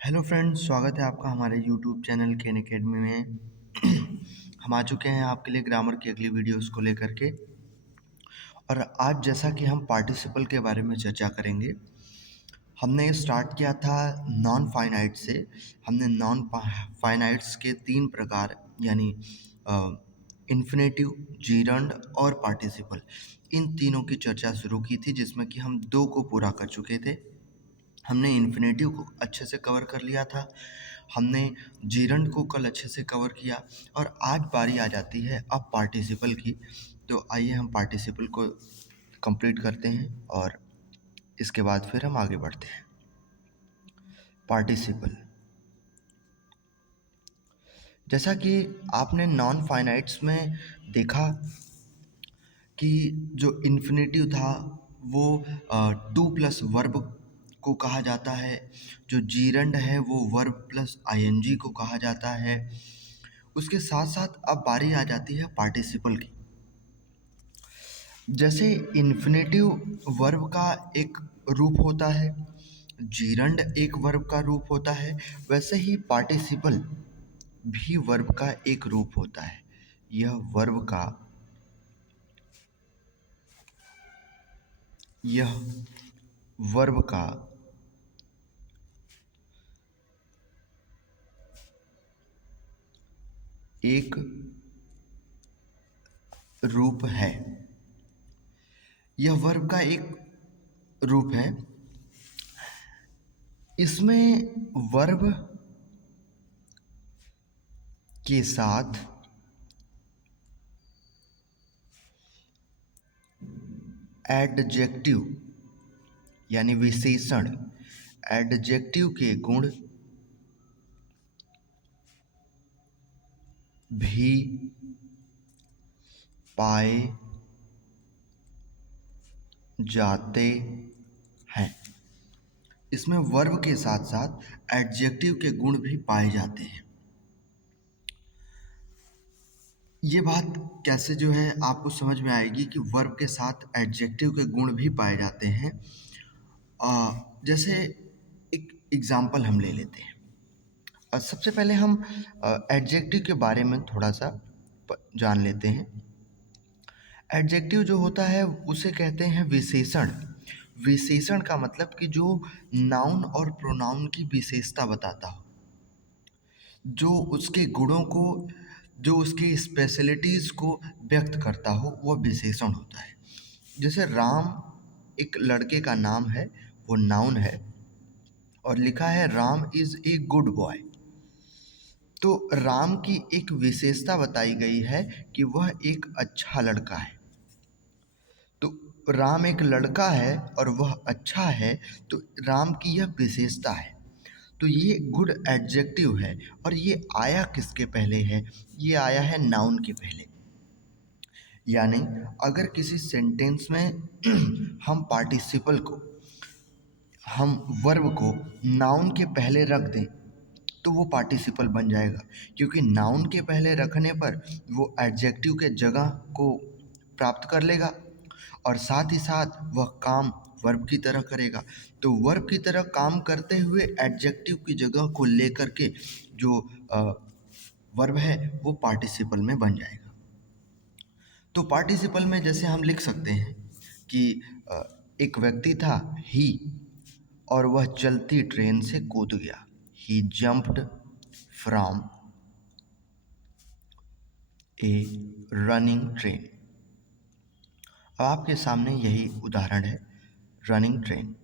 Hello friends, स्वागत है आपका हमारे यूट्यूब चैनल केन अकेडमी में। हम आ चुके हैं आपके लिए ग्रामर की अगली वीडियोस को लेकर के। और आज जैसा कि हम पार्टिसिपल के बारे में चर्चा करेंगे, हमने स्टार्ट किया था नॉन फाइनाइट से। हमने नॉन फाइनाइट्स के 3 प्रकार यानी इन्फिनेटिव, जीरंड और पार्टिसिपल, इन तीनों की चर्चा शुरू की थी, जिसमें कि हम 2 को पूरा कर चुके थे। हमने इन्फिनेटिव को अच्छे से कवर कर लिया था, हमने जीरंड को कल अच्छे से कवर किया और आज बारी आ जाती है अब पार्टिसिपल की। तो आइए हम पार्टिसिपल को कंप्लीट करते हैं और इसके बाद फिर हम आगे बढ़ते हैं। पार्टिसिपल, जैसा कि आपने नॉन फाइनाइट्स में देखा कि जो इन्फिनेटिव था वो टू प्लस वर्ब को कहा जाता है, जो जीरंड है वो वर्ब प्लस आईएनजी को कहा जाता है। उसके साथ साथ अब बारी आ जाती है पार्टिसिपल की। जैसे इन्फिनेटिव वर्ब का एक रूप होता है, जीरंड एक वर्ब का रूप होता है, वैसे ही पार्टिसिपल भी वर्ब का एक रूप होता है। यह वर्ब का एक रूप है। यह वर्ब का एक रूप है। इसमें वर्ब के साथ एडजेक्टिव यानी विशेषण, एडजेक्टिव के गुण भी पाए जाते हैं। इसमें वर्ब के साथ साथ एडजेक्टिव के गुण भी पाए जाते हैं। ये बात कैसे जो है आपको समझ में आएगी कि वर्ब के साथ एडजेक्टिव के गुण भी पाए जाते हैं। जैसे एक एग्जाम्पल हम ले लेते हैं। सबसे पहले हम एडजेक्टिव के बारे में थोड़ा सा जान लेते हैं। एडजेक्टिव जो होता है उसे कहते हैं विशेषण। विशेषण का मतलब कि जो नाउन और प्रोनाउन की विशेषता बताता हो, जो उसके गुणों को, जो उसकी स्पेशलिटीज़ को व्यक्त करता हो, वह विशेषण होता है। जैसे राम एक लड़के का नाम है, वो नाउन है, और लिखा है Ram is a good boy. तो राम की एक विशेषता बताई गई है कि वह एक अच्छा लड़का है। तो राम एक लड़का है और वह अच्छा है, तो राम की यह विशेषता है। तो ये गुड एडजेक्टिव है। और ये आया किसके पहले है? ये आया है नाउन के पहले। यानी अगर किसी सेंटेंस में हम पार्टिसिपल को, हम वर्ब को नाउन के पहले रख दें तो वो पार्टिसिपल बन जाएगा, क्योंकि नाउन के पहले रखने पर वो एडजेक्टिव के जगह को प्राप्त कर लेगा और साथ ही साथ वह काम वर्ब की तरह करेगा। तो वर्ब की तरह काम करते हुए एडजेक्टिव की जगह को लेकर के जो वर्ब है वो पार्टिसिपल में बन जाएगा। तो पार्टिसिपल में जैसे हम लिख सकते हैं कि एक व्यक्ति था ही, और वह चलती ट्रेन से कूद गया। He jumped from a running train. अब आपके सामने यही उदाहरण है, रनिंग ट्रेन।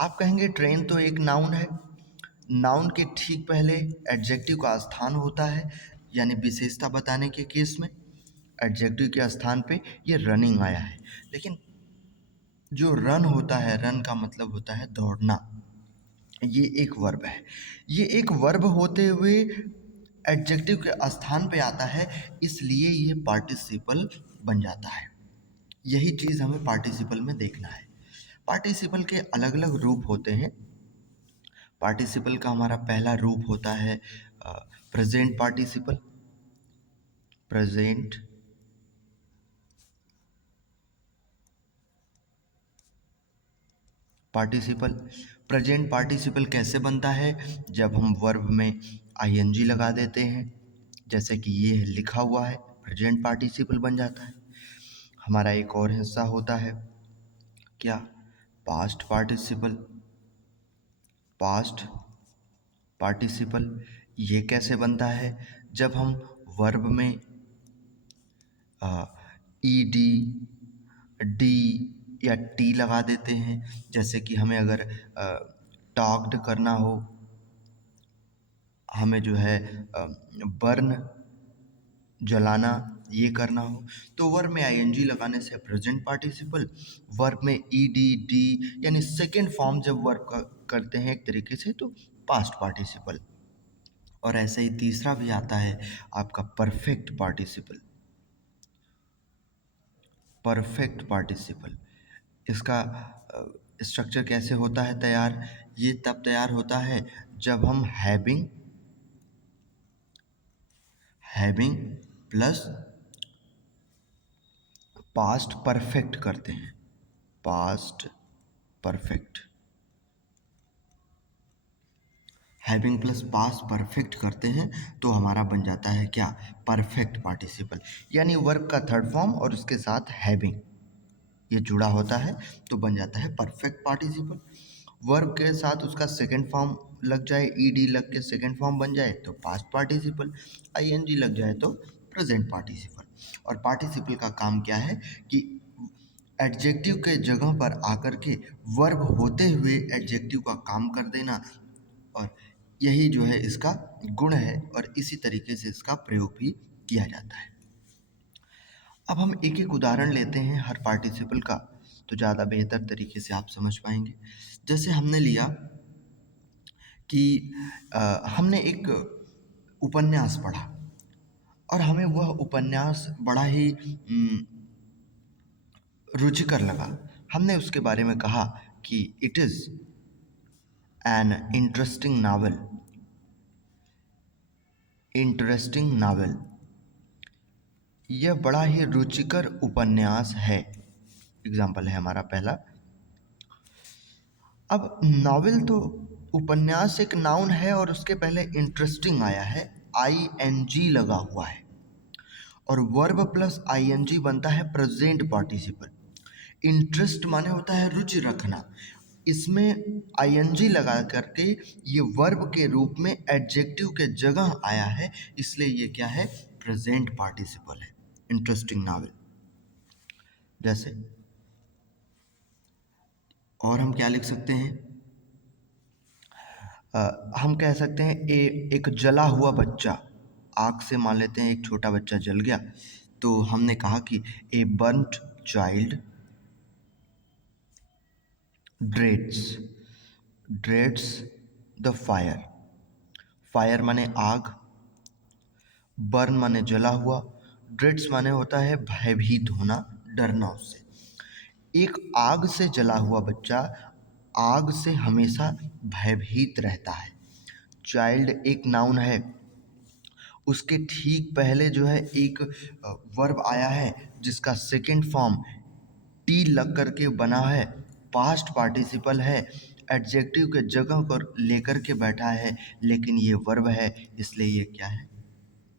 आप कहेंगे ट्रेन तो एक नाउन है, नाउन के ठीक पहले एडजेक्टिव का स्थान होता है, यानी विशेषता बताने के केस में एडजेक्टिव के स्थान पे ये रनिंग आया है। लेकिन जो रन होता है, रन का मतलब होता है दौड़ना, ये एक वर्ब है। ये एक वर्ब होते हुए एडजेक्टिव के स्थान पे आता है, इसलिए ये पार्टिसिपल बन जाता है। यही चीज़ हमें पार्टिसिपल में देखना है। पार्टिसिपल के अलग अलग रूप होते हैं। पार्टिसिपल का हमारा पहला रूप होता है present participle. Present participle, present participle कैसे बनता है? जब हम वर्ब में आईएनजी लगा देते हैं, जैसे कि ये लिखा हुआ है, प्रेजेंट पार्टिसिपल बन जाता है। हमारा एक और हिस्सा होता है क्या? Past participle. पास्ट पार्टिसिपल ये कैसे बनता है? जब हम वर्ब में ईडी, डी या टी लगा देते हैं, जैसे कि हमें अगर टॉक्ड करना हो, हमें जो है बर्न जलाना ये करना हो, तो वर्ब में आईएनजी लगाने से प्रेजेंट पार्टिसिपल, वर्ब में ईडी डी यानी सेकेंड फॉर्म जब वर्ब का करते हैं एक तरीके से, तो पास्ट पार्टिसिपल। और ऐसे ही तीसरा भी आता है आपका परफेक्ट पार्टिसिपल। परफेक्ट पार्टिसिपल इसका स्ट्रक्चर कैसे होता है तैयार? ये तब तैयार होता है जब हम हैविंग प्लस पास्ट परफेक्ट करते हैं। Past perfect, having plus past perfect करते हैं तो हमारा बन जाता है क्या? Perfect participle. यानी वर्ब का थर्ड फॉर्म और उसके साथ हैविंग ये जुड़ा होता है तो बन जाता है परफेक्ट पार्टिसिपल। वर्ब के साथ उसका सेकंड फॉर्म लग जाए, ईडी लग के सेकंड फॉर्म बन जाए तो पास्ट पार्टिसिपल, आईएनजी लग जाए तो प्रेजेंट पार्टिसिपल। और पार्टिसिपल का काम क्या है कि एडजेक्टिव के जगह पर आकर के वर्ब होते हुए एडजेक्टिव का काम कर देना, और यही जो है इसका गुण है और इसी तरीके से इसका प्रयोग भी किया जाता है। अब हम एक एक उदाहरण लेते हैं हर पार्टिसिपल का, तो ज़्यादा बेहतर तरीके से आप समझ पाएंगे। जैसे हमने लिया कि हमने एक उपन्यास पढ़ा और हमें वह उपन्यास बड़ा ही रुचिकर लगा। हमने उसके बारे में कहा कि it is an interesting novel. Interesting novel, यह बड़ा ही रुचिकर उपन्यास है। एग्जाम्पल है हमारा पहला। अब नॉवेल तो उपन्यास एक नाउन है और उसके पहले इंटरेस्टिंग आया है, आईएनजी लगा हुआ है, और वर्ब प्लस आईएनजी बनता है प्रेजेंट पार्टिसिपल। इंटरेस्ट माने होता है रुचि रखना, इसमें आईएनजी लगा करके ये वर्ब के रूप में एडजेक्टिव के जगह आया है, इसलिए ये क्या है? प्रेजेंट पार्टिसिपल है। Interesting novel. जैसे और हम क्या लिख सकते हैं? हम कह सकते हैं एक जला हुआ बच्चा, आग से मान लेते हैं एक छोटा बच्चा जल गया, तो हमने कहा कि a burnt child dreads the fire. Fire माने आग, बर्न माने जला हुआ, ड्रेड्स माने होता है भयभीत होना, डरना उससे। एक आग से जला हुआ बच्चा आग से हमेशा भयभीत रहता है। चाइल्ड एक नाउन है, उसके ठीक पहले जो है एक वर्ब आया है जिसका सेकंड फॉर्म टी लग करके बना है, पास्ट पार्टिसिपल है, एडजेक्टिव के जगह पर लेकर के बैठा है, लेकिन ये वर्ब है इसलिए ये क्या है?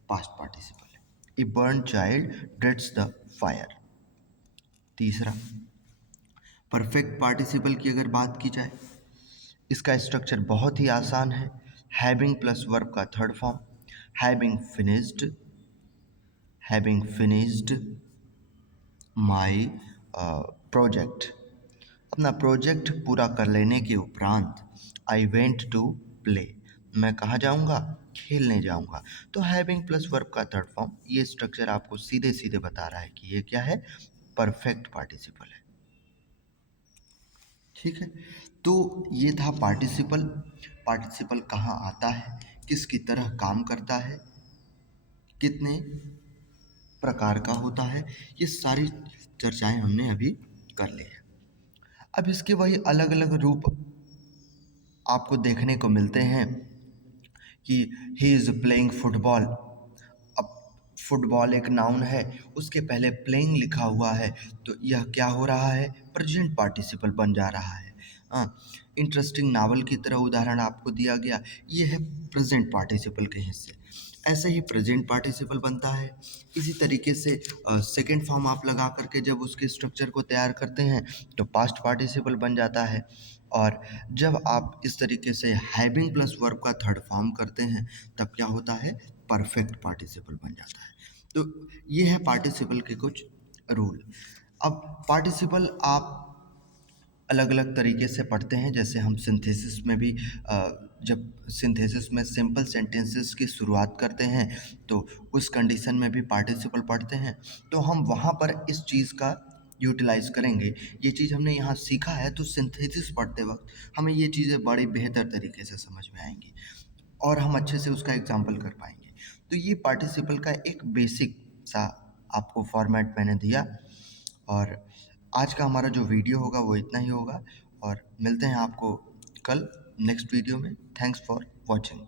पास्ट पार्टिसिपल है। A burn child dreads the fire. तीसरा, परफेक्ट पार्टिसिपल की अगर बात की जाए, इसका स्ट्रक्चर बहुत ही आसान है। हैविंग प्लस वर्ब का third form, having finished my project. अपना प्रोजेक्ट पूरा कर लेने के उपरांत आई वेंट टू प्ले, मैं कहाँ जाऊँगा? खेलने जाऊँगा। तो हैविंग प्लस वर्ब का थर्ड फॉर्म, ये स्ट्रक्चर आपको सीधे सीधे बता रहा है कि ये क्या है? परफेक्ट पार्टिसिपल है। ठीक है, तो ये था पार्टिसिपल। पार्टिसिपल कहाँ आता है, किसकी तरह काम करता है, कितने प्रकार का होता है, ये सारी चर्चाएं हमने अभी कर ली है। अब इसके वही अलग अलग रूप आपको देखने को मिलते हैं कि ही इज़ प्लेइंग फुटबॉल। अब फुटबॉल एक नाउन है, उसके पहले प्लेइंग लिखा हुआ है, तो यह क्या हो रहा है? प्रेजेंट पार्टिसिपल बन जा रहा है। इंटरेस्टिंग नावल की तरह उदाहरण आपको दिया गया, ये है प्रेजेंट पार्टिसिपल के हिस्से। ऐसे ही प्रेजेंट पार्टिसिपल बनता है। इसी तरीके से सेकंड फॉर्म आप लगा करके जब उसके स्ट्रक्चर को तैयार करते हैं तो पास्ट पार्टिसिपल बन जाता है। और जब आप इस तरीके से हैविंग प्लस वर्ब का थर्ड फॉर्म करते हैं तब क्या होता है, परफेक्ट पार्टिसिपल बन जाता है। तो ये है पार्टिसिपल के कुछ रूल। अब पार्टिसिपल आप अलग-अलग तरीके से पढ़ते हैं, जैसे हम सिंथेसिस में भी जब सिंथेसिस में सिंपल सेंटेंसेस की शुरुआत करते हैं तो उस कंडीशन में भी पार्टिसिपल पढ़ते हैं। तो हम वहाँ पर इस चीज़ का यूटिलाइज़ करेंगे। ये चीज़ हमने यहाँ सीखा है तो सिंथेसिस पढ़ते वक़्त हमें ये चीज़ें बड़ी बेहतर तरीके से समझ में आएँगी और हम अच्छे से उसका एग्ज़ाम्पल कर पाएँगे। तो ये पार्टिसिपल का एक बेसिक सा आपको फॉर्मेट मैंने दिया। और आज का हमारा जो वीडियो होगा वो इतना ही होगा और मिलते हैं आपको कल नेक्स्ट वीडियो में। Thanks for watching.